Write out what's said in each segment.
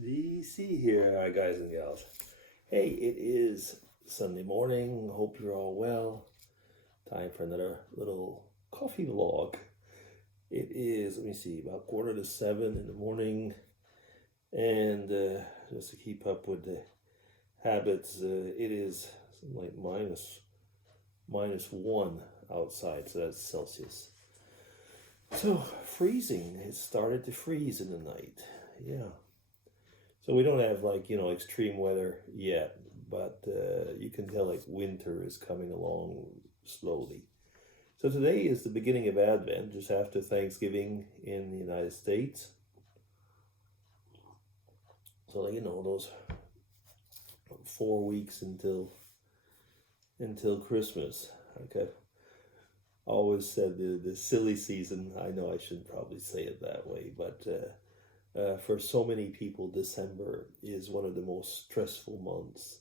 DC here, guys and gals. Hey, it is Sunday morning. Hope you're all well. Time for another little coffee vlog. It is, let me see, about 6:45 in the morning. And just to keep up with the habits, it is something like minus 1 outside, so that's Celsius. So freezing. It started to freeze in the night. Yeah. So we don't have extreme weather yet, but you can tell like winter is coming along slowly. So today is the beginning of Advent, just after Thanksgiving in the United States. So those 4 weeks until Christmas. Okay, always said the silly season. I know I shouldn't probably say it that way, but. For so many people, December is one of the most stressful months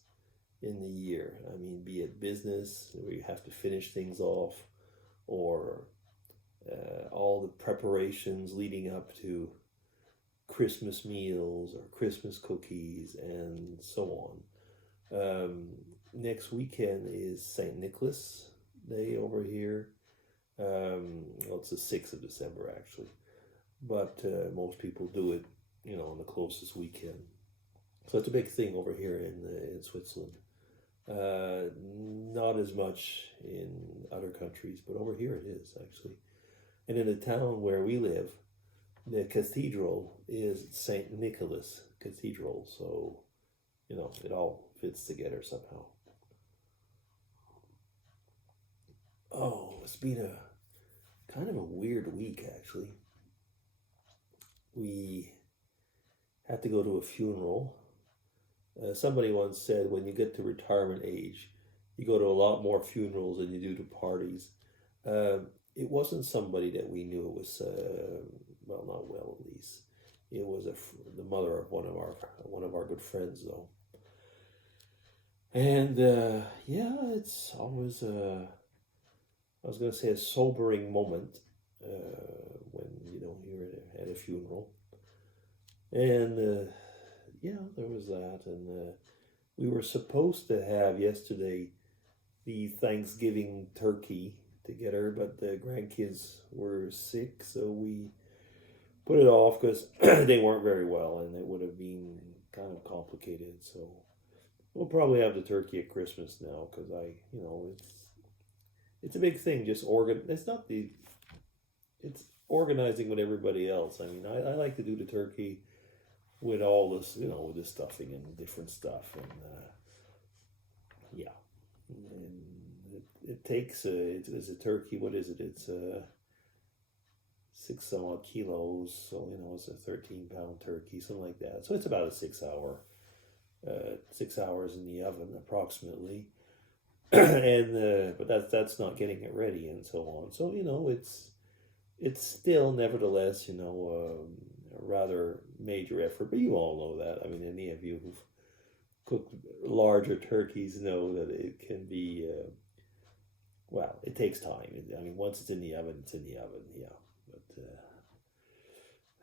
in the year. I mean, be it business, where you have to finish things off, or all the preparations leading up to Christmas meals or Christmas cookies and so on. Next weekend is St. Nicholas Day over here. Well, it's the 6th of December, actually. But most people do it, on the closest weekend. So it's a big thing over here in Switzerland. Not as much in other countries, but over here it is actually. And in the town where we live, the cathedral is St. Nicholas Cathedral. So, it all fits together somehow. Oh, it's been a kind of a weird week actually. We had to go to a funeral. Somebody once said when you get to retirement age, you go to a lot more funerals than you do to parties. It wasn't somebody that we knew. It was, well, not well at least. It was the mother of one of our good friends, though. And yeah, it's always I was going to say a sobering moment when you're at a funeral. And yeah, there was that. And we were supposed to have yesterday the Thanksgiving turkey together, but the grandkids were sick, so we put it off because they weren't very well, and it would have been kind of complicated. So we'll probably have the turkey at Christmas now because it's a big thing. It's organizing with everybody else. I mean, I like to do the turkey with all this, with the stuffing and different stuff, and yeah, and it takes it's a turkey. What is it? It's 6 some odd kilos, so it's a 13-pound turkey, something like that. So it's about a 6 hours in the oven approximately, and but that's not getting it ready and so on. So it's still nevertheless a rather major effort, but you all know that. I mean, any of you who've cooked larger turkeys know that it can be well, it takes time. I mean, once it's in the oven, it's in the oven. Yeah, but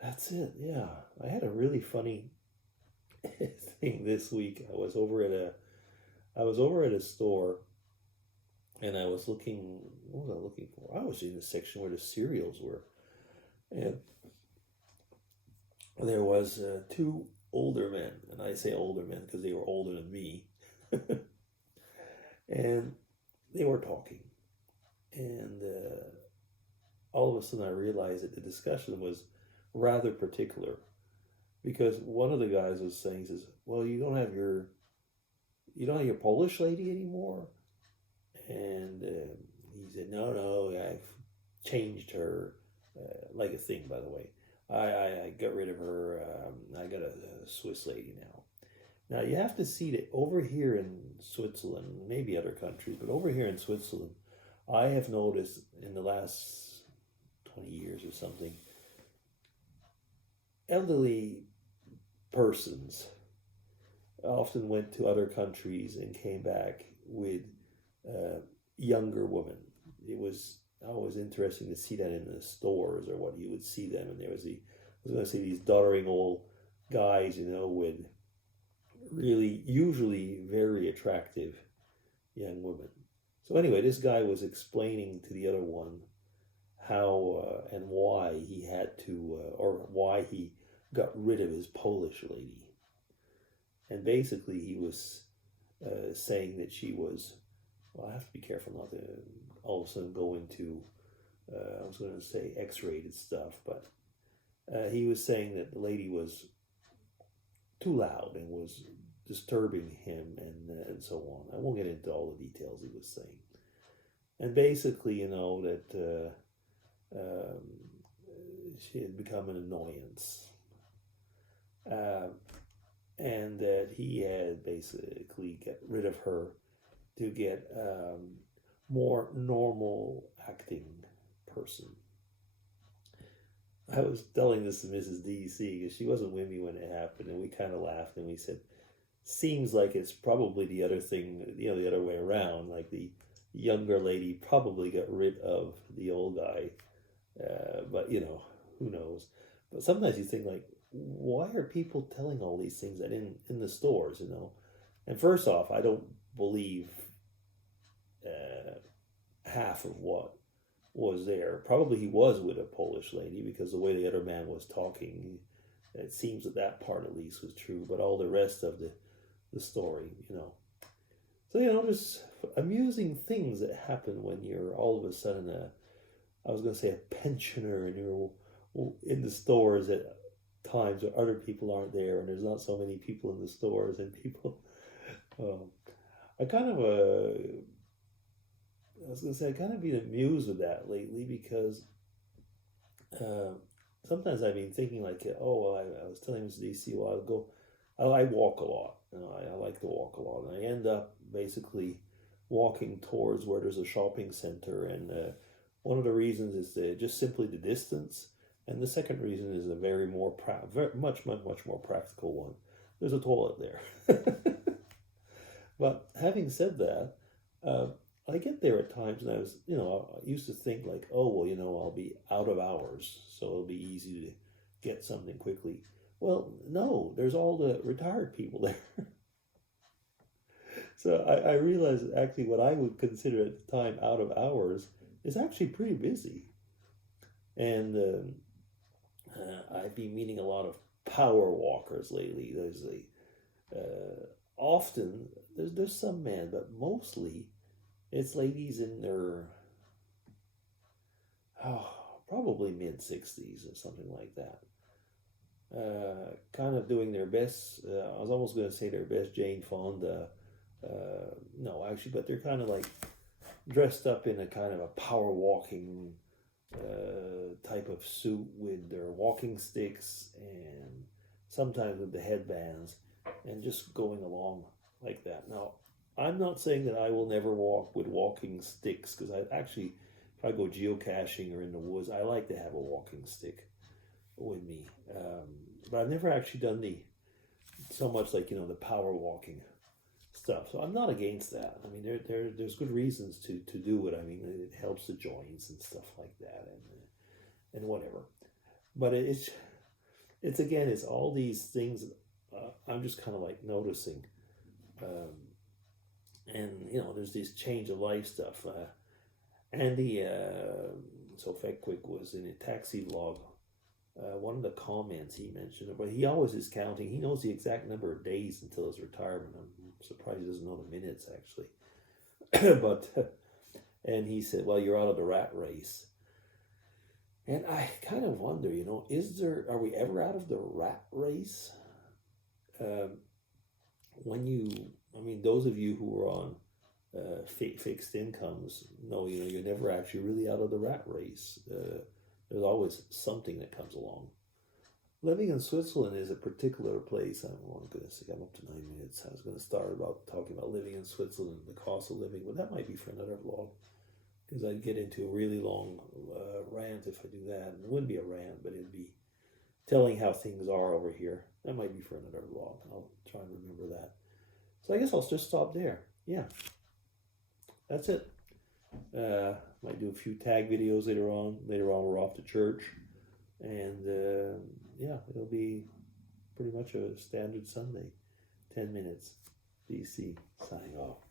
that's it. Yeah, I had a really funny thing this week. I was over at a store, and I was looking. What was I looking for? I was in the section where the cereals were, and there was two older men, and I say older men because they were older than me, and they were talking, and all of a sudden I realized that the discussion was rather particular, because one of the guys was saying, he says, "Well, you don't have your Polish lady anymore," and he said, "No, I've changed her, like a thing, by the way. I got rid of her. I got a Swiss lady now." Now you have to see that over here in Switzerland, maybe other countries, but over here in Switzerland, I have noticed in the last 20 years or something, elderly persons often went to other countries and came back with younger women. It was always interesting to see that in the stores or what you would see them, and there was I was going to say these doddering old guys, with really usually very attractive young women. So anyway, this guy was explaining to the other one how and why he had to, or why he got rid of his Polish lady. And basically, he was saying that she was, well, I have to be careful not to all of a sudden go into, I was going to say X-rated stuff, but he was saying that the lady was too loud and was disturbing him and so on. I won't get into all the details he was saying. And basically, that she had become an annoyance. And that he had basically got rid of her to get more normal acting person. I was telling this to Mrs. DC because she wasn't with me when it happened, and we kind of laughed and we said, seems like it's probably the other thing, the other way around. Like the younger lady probably got rid of the old guy, but who knows? But sometimes you think like, why are people telling all these things that in the stores? And first off, I don't believe half of what was there. Probably he was with a Polish lady because the way the other man was talking, it seems that part at least was true. But all the rest of the story, So there's amusing things that happen when you're all of a sudden I was going to say a pensioner, and you're in the stores at times where other people aren't there, and there's not so many people in the stores, and people. I was going to say I kind of been amused with that lately because sometimes I've been thinking like, I was telling Mr. DC a while ago, I walk a lot. I like to walk a lot, and I end up basically walking towards where there's a shopping center, and one of the reasons is just simply the distance, and the second reason is a much more practical one. There's a toilet there. But having said that, I get there at times, and I used to think like, I'll be out of hours, so it'll be easy to get something quickly. Well, no, there's all the retired people there. So I realized that actually what I would consider at the time out of hours is actually pretty busy. And I've been meeting a lot of power walkers lately. There's often there's some men, but mostly it's ladies in their probably mid-60s or something like that. Kind of doing their best. I was almost going to say their best Jane Fonda. No, actually, but they're kind of like dressed up in a kind of a power walking type of suit with their walking sticks and sometimes with the headbands and just going along like that. Now, I'm not saying that I will never walk with walking sticks because if I go geocaching or in the woods, I like to have a walking stick with me. But I've never actually done so much like, the power walking stuff. So I'm not against that. I mean, there's good reasons to do it. I mean, it helps the joints and stuff like that and whatever. But it's all these things I'm just kind of like noticing. And, there's this change of life stuff. Andy Sofekwick was in a taxi vlog. One of the comments he mentioned, but he always is counting. He knows the exact number of days until his retirement. I'm surprised he doesn't know the minutes, actually. And he said, well, you're out of the rat race. And I kind of wonder, are we ever out of the rat race? Those of you who are on fixed incomes know, you're never actually really out of the rat race. There's always something that comes along. Living in Switzerland is a particular place. I'm up to 9 minutes. I was going to start talking about living in Switzerland, the cost of living, but that might be for another vlog because I'd get into a really long rant if I do that. And it wouldn't be a rant, but it'd be telling how things are over here. That might be for another vlog. I'll try and remember that. So I guess I'll just stop there. Yeah, that's it. Might do a few tag videos later on. Later on, we're off to church, and it'll be pretty much a standard Sunday. 10 minutes. BC signing off.